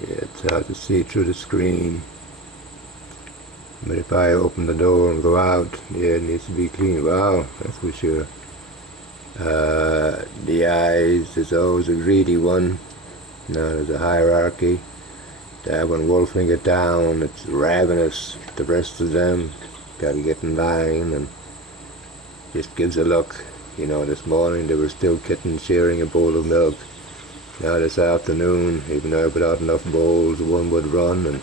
Yeah, it's hard to see through the screen. But if I open the door and go out, yeah, it needs to be clean. Wow, that's for sure. The eyes, there's always a greedy one. Now there's a hierarchy. That one wolfing it down, it's ravenous. The rest of them gotta get in line and just gives a look. You know, this morning there were still kittens sharing a bowl of milk. Now this afternoon, even though I put out enough bowls, one would run, and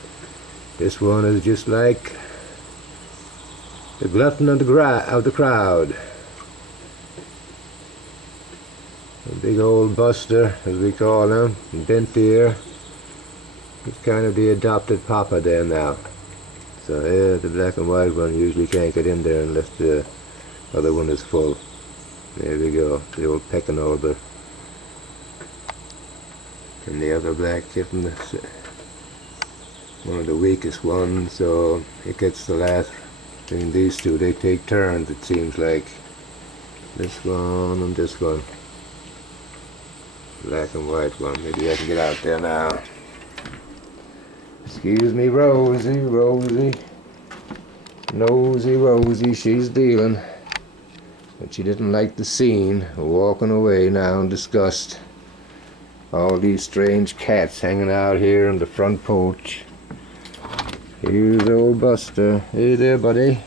this one is just like the glutton of the crowd. A big old buster, as we call him, bent ear. He's kind of the adopted papa there now. So yeah, the black and white one usually can't get in there unless the other one is full. There we go, the old pecking order. And the other black kitten is one of the weakest ones, so it gets the last. Between these two, they take turns, it seems like. This one and this one. Black and white one. Maybe I can get out there now. Excuse me, Rosie, Rosie. Nosy Rosie, she's dealing. But she didn't like the scene, walking away now in disgust. All these strange cats hanging out here on the front porch. Here's old Buster. Hey there, buddy.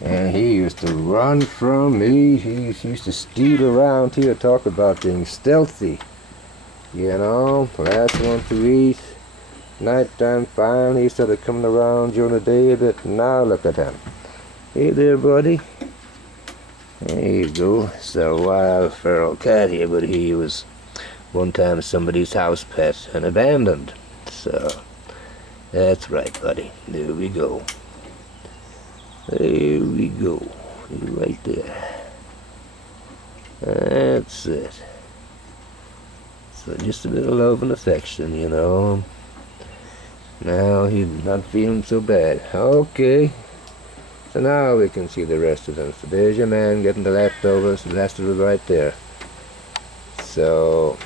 And he used to run from me. He used to steal around here, talk about being stealthy. You know, last one to eat. Nighttime fine. He started coming around during the day a bit. Now look at him. Hey there, buddy. There you go. It's a wild feral cat here, but he was one time somebody's house pet and abandoned. So that's right, buddy. There we go. There we go. Right there. That's it. So just a bit of love and affection, you know. Now he's not feeling so bad. Okay. So now we can see the rest of them. So there's your man getting the leftovers. The rest of it right there. So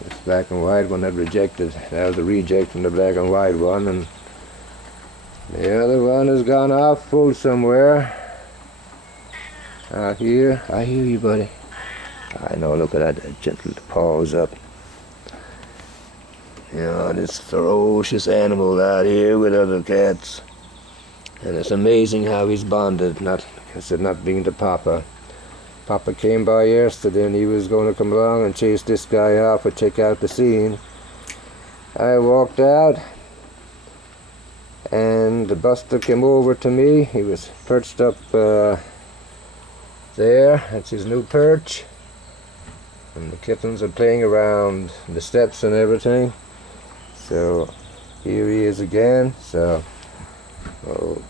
this black and white one that rejected. That was a reject from the black and white one, and the other one has gone off full somewhere. Out here. I hear you, buddy. I know, look at that gentle paws up. You know, this ferocious animal out here with other cats. And it's amazing how he's bonded, not, I said, not being the papa. Papa came by yesterday and he was going to come along and chase this guy off or check out the scene. I walked out and the Buster came over to me. He was perched up there. That's his new perch. And the kittens are playing around the steps and everything. So here he is again. So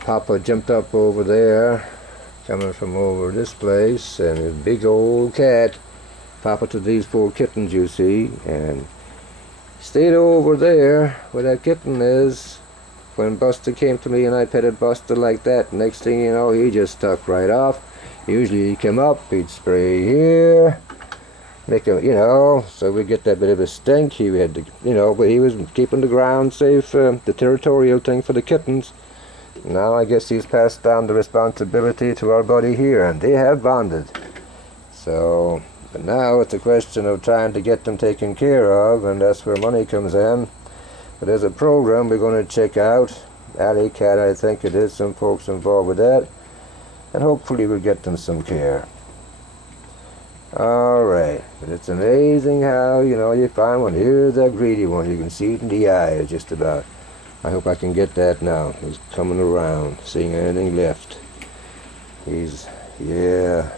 Papa jumped up over there, coming from over this place, and his big old cat, Papa to these four kittens you see, and stayed over there where that kitten is. When Buster came to me and I petted Buster like that, next thing you know, he just stuck right off. Usually he'd come up, he'd spray here, make a, you know, so we get that bit of a stink. He had to, you know, but he was keeping the ground safe, the territorial thing for the kittens. Now I guess he's passed down the responsibility to our buddy here, and they have bonded. So, but now it's a question of trying to get them taken care of, and that's where money comes in. But there's a program we're going to check out. Alley Cat, I think it is, some folks involved with that. And hopefully we'll get them some care. Alright, but it's amazing how, you know, you find one. Here's that greedy one. You can see it in the eye just about. I hope I can get that now. He's coming around, seeing anything left. He's, yeah.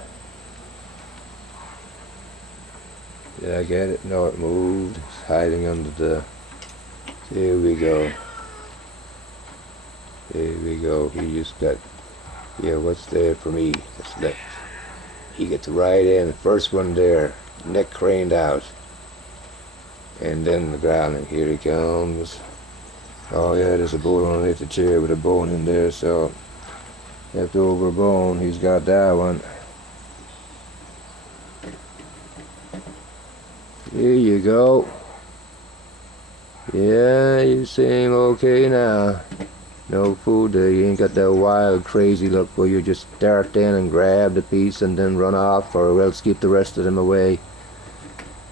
Did I get it? No, it moved. It's hiding under the, here we go. Here we go. He just got, yeah, what's there for me? That's left. He gets right in. First one there, neck craned out. And then the growling. Here he comes. Oh yeah, there's a bone underneath the chair with a bone in there, so leftover bone, he's got that one. Here you go. Yeah, you seem okay now. No food, you ain't got that wild, crazy look where you just dart in and grab the piece and then run off, or else keep the rest of them away.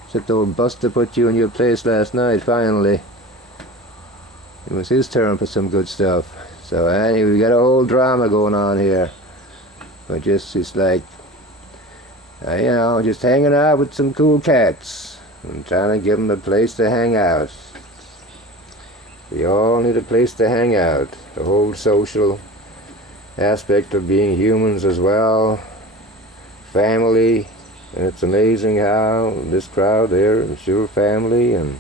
Except old Buster put you in your place last night, finally. It was his turn for some good stuff. So anyway, we got a whole drama going on here. But it's like, you know, just hanging out with some cool cats and trying to give them a place to hang out. We all need a place to hang out. The whole social aspect of being humans as well. Family. And it's amazing how this crowd there is your family, and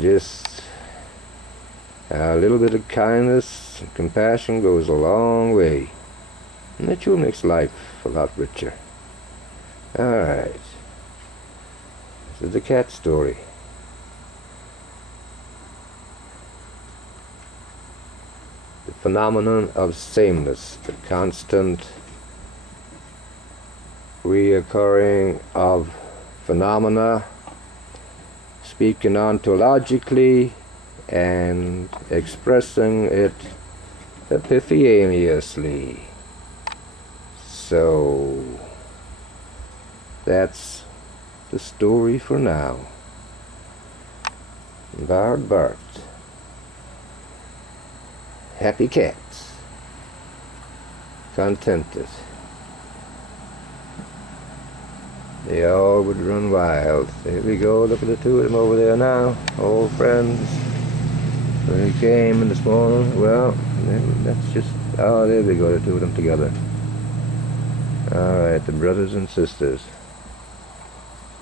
just a little bit of kindness and compassion goes a long way. And that sure makes life a lot richer. Alright. This is the cat story. The phenomenon of sameness, the constant reoccurring of phenomena, speaking ontologically and expressing it epiphaneously. So that's the story for now. Bard Bart. Happy cats. Contented. They all would run wild. There we go, look at the two of them over there now. Old friends. When he came in this morning, well, that's just, oh, there we go, the two of them together. Alright, the brothers and sisters.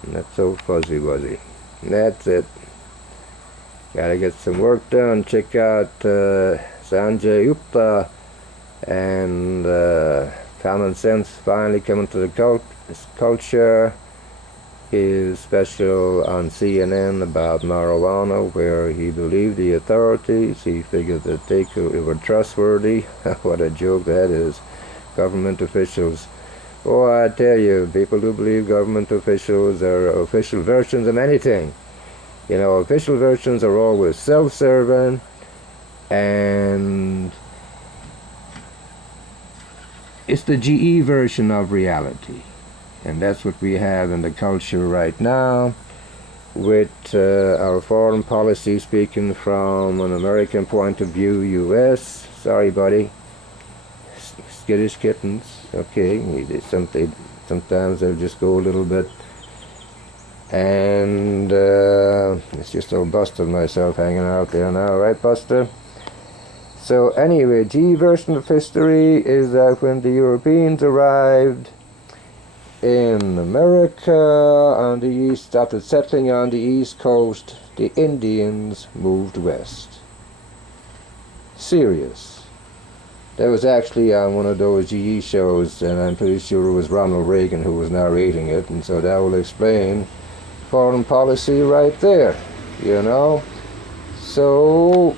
Not so fuzzy wuzzy. That's it. Gotta get some work done. Check out Sanjay Gupta and Common Sense finally coming to the culture. His special on CNN about marijuana, where he believed the authorities. He figured that they were trustworthy. What a joke that is. Government officials. Oh, I tell you, people who believe government officials are official versions of anything. You know, official versions are always self-serving, and it's the GE version of reality. And that's what we have in the culture right now, with our foreign policy speaking from an American point of view, US. Sorry, buddy. Skittish kittens. Okay, sometimes they'll just go a little bit. And it's just old Buster and myself hanging out there now, right, Buster? So anyway, G version of history is that when the Europeans arrived in America on the east, started settling on the east coast, the Indians moved west. Serious. That was actually on one of those GE shows, and I'm pretty sure it was Ronald Reagan who was narrating it, and so that will explain foreign policy right there, you know. So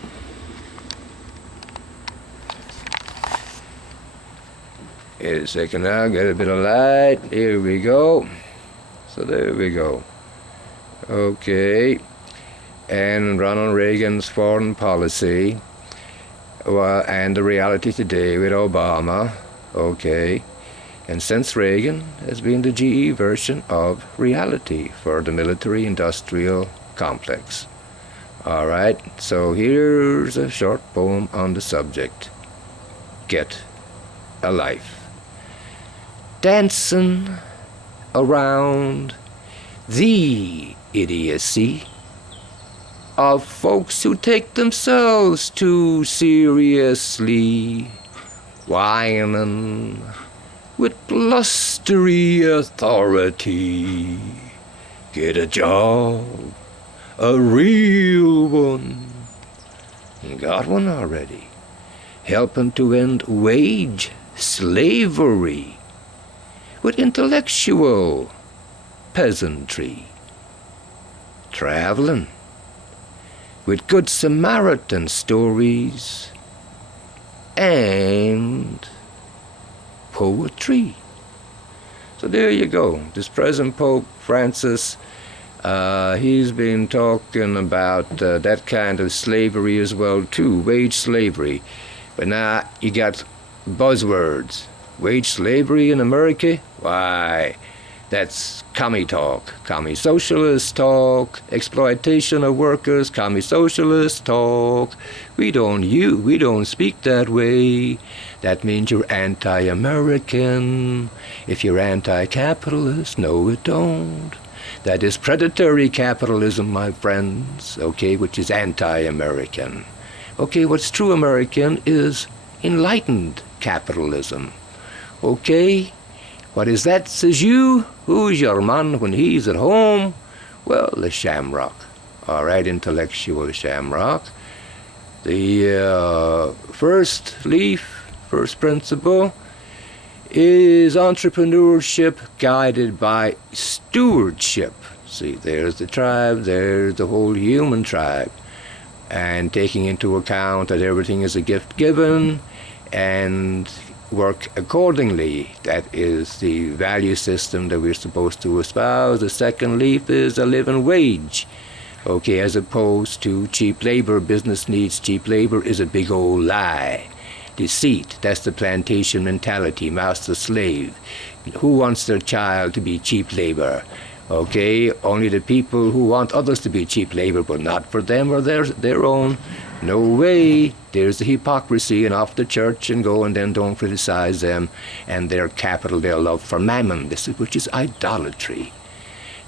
wait a second now, get a bit of light. Here we go. So there we go. Okay. And Ronald Reagan's foreign policy, well, and the reality today with Obama. Okay. And since Reagan has been the GE version of reality for the military-industrial complex. All right. So here's a short poem on the subject. Get a life. Dancing around the idiocy of folks who take themselves too seriously, whining with blustery authority. Get a job, a real one. Got one already. Helping to end wage slavery with intellectual peasantry. Traveling with good Samaritan stories and poetry. So there you go. This present Pope Francis he's been talking about that kind of slavery as well too, wage slavery. But now you got buzzwords. Wage slavery in America? Why, that's commie talk, commie socialist talk, exploitation of workers, commie socialist talk. We don't speak that way. That means you're anti-American. If you're anti-capitalist, no it don't. That is predatory capitalism, my friends, okay, which is anti-American. Okay, what's true American is enlightened capitalism. Okay, what is that, says you? Who's your man when he's at home? Well, the shamrock. All right, intellectual shamrock. The first principle, is entrepreneurship guided by stewardship. See, there's the tribe, there's the whole human tribe. And taking into account that everything is a gift given and work accordingly. That is the value system that we're supposed to espouse. The second leaf is a living wage. Okay, as opposed to cheap labor. Business needs cheap labor is a big old lie. Deceit, that's the plantation mentality, master slave. Who wants their child to be cheap labor? Okay, only the people who want others to be cheap labor, but not for them or their own. No way. There's the hypocrisy, and off to church and go, and then don't criticize them and their capital, their love for mammon, which is idolatry.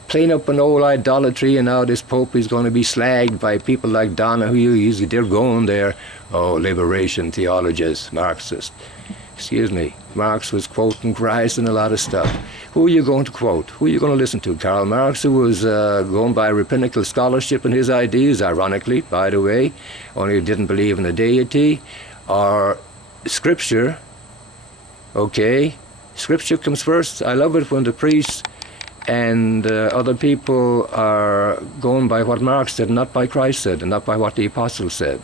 Plain up an old idolatry, and now this Pope is going to be slagged by people like Donahue. They're going there. Oh, liberation theologists, Marxists. Excuse me. Marx was quoting Christ and a lot of stuff. Who are you going to quote? Who are you going to listen to? Karl Marx, who was going by rabbinical scholarship and his ideas, ironically, by the way, only didn't believe in a deity, or Scripture. Okay, Scripture comes first. I love it when the priests and other people are going by what Marx said, not by Christ said, and not by what the apostles said.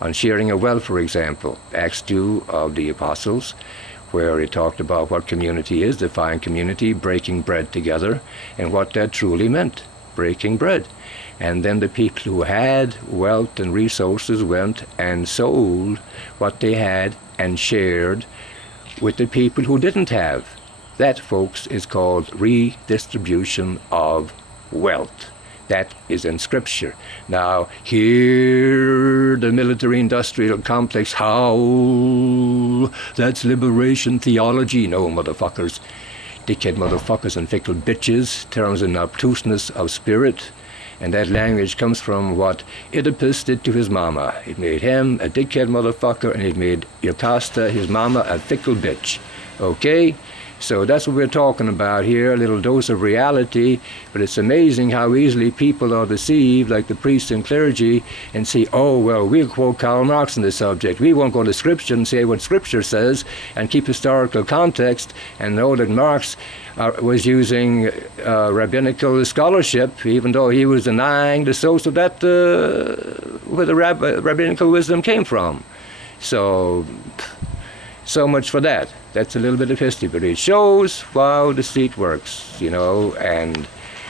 On sharing of wealth, for example, Acts 2 of the apostles, where he talked about what community is, defined community, breaking bread together, and what that truly meant, breaking bread. And then the people who had wealth and resources went and sold what they had and shared with the people who didn't have. That, folks, is called redistribution of wealth. That is in Scripture. Now, here, the military-industrial complex, how? That's liberation theology. No, motherfuckers. Dickhead motherfuckers and fickle bitches, terms in obtuseness of spirit. And that language comes from what Oedipus did to his mama. It made him a dickhead motherfucker, and it made Jocasta, his mama, a fickle bitch. Okay? So that's what we're talking about here, a little dose of reality, but it's amazing how easily people are deceived, like the priests and clergy, and say, oh, well, we'll quote Karl Marx on this subject. We won't go to Scripture and say what Scripture says and keep historical context and know that Marx was using rabbinical scholarship, even though he was denying the source of that, where the rabbinical wisdom came from. So much for that. That's a little bit of history, but it shows how deceit works, you know, and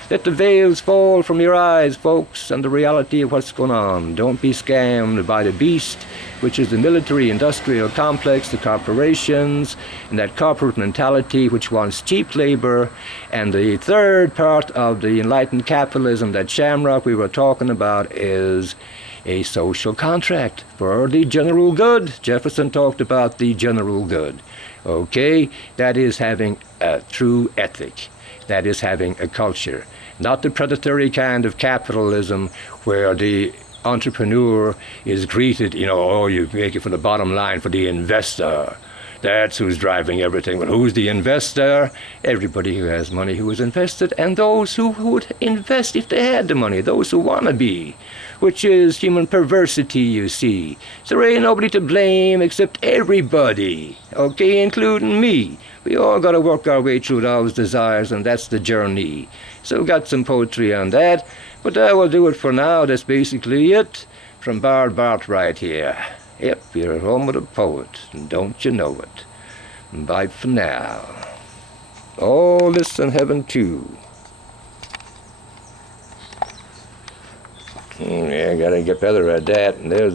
let the veils fall from your eyes, folks, and the reality of what's going on. Don't be scammed by the beast, which is the military-industrial complex, the corporations, and that corporate mentality which wants cheap labor. And the third part of the enlightened capitalism, that shamrock we were talking about, is a social contract for the general good. Jefferson talked about the general good. Okay, that is having a true ethic. That is having a culture. Not the predatory kind of capitalism where the entrepreneur is greeted, you know, oh, you make it for the bottom line, for the investor. That's who's driving everything. Well, who's the investor? Everybody who has money who is invested, and those who would invest if they had the money, those who want to be, which is human perversity, you see. So there ain't nobody to blame except everybody, okay, including me. We all got to work our way through those desires, and that's the journey. So we got some poetry on that, but I will do it for now. That's basically it from Bard Bart right here. Yep, you're at home with a poet, and don't you know it. Bye for now. All this in heaven too. Yeah, gotta get better at that. And there's